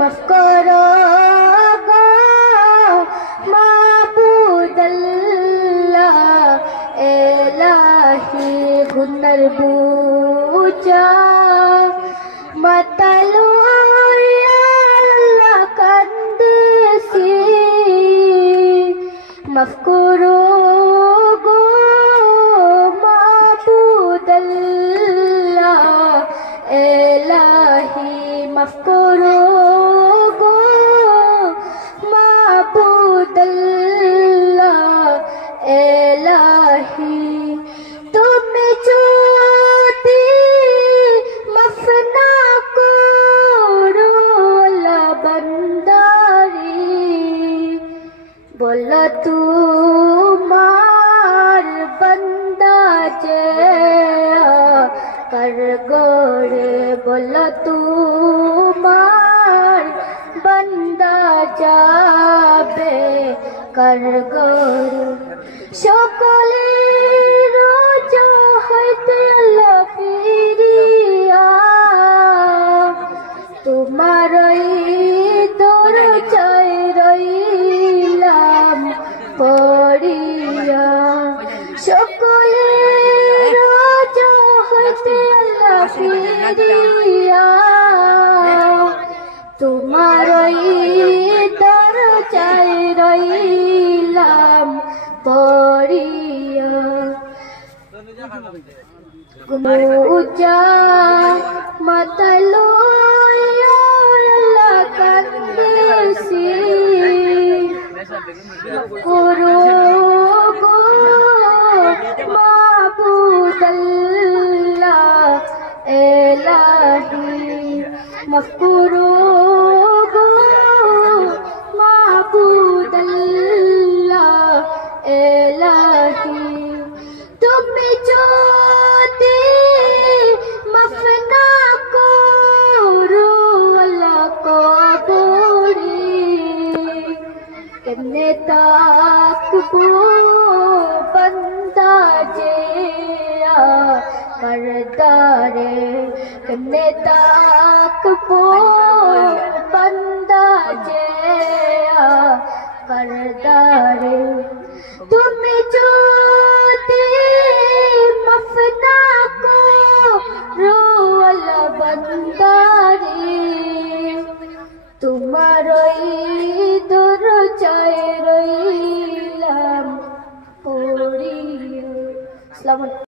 মাফ করো গো মাবুদাল্লাহ এলাহি গুনার বুঝা মাতালো আল্লাহ কান্দেছি মাফ করো গো মাবুদাল্লাহ এলাহি মাফ করো গো মাবুদাল্লাহ এলাহি তুমি যদি মাফ না করো আল্লাহ বান্দারি বলো তোমার বান্দা যে कर गोरे बोला तुम्हार बंदा जाबे कर गोरे সকলে রোজা হইতে আল্লাহ ফিরিয়া তোমারই দরজায় রইলাম পড়িয়া সকলে রোজা হইতে আল্লাহ ফিরিয়া তোমারই দরজায় রইলাম পড়িয়া গুমুজা মাতালো আল্লাহ কান্দেছি করো গো মাবুদাল্লাহ এলাহি মাফ করো গো মাবুদাল্লাহ এলাহি তুমি যদি মাফ না করো আল্লাহ কবরে কেমনে তাকবো বান্দা যে করদারে কেমনে তাকবো বান্দা যে করদারে তুমি যদি মাফ না করো আল্লাহ বান্দারে তোমারই দরজায় রইলাম পড়িয়া। আসসালামু আলাইকুম।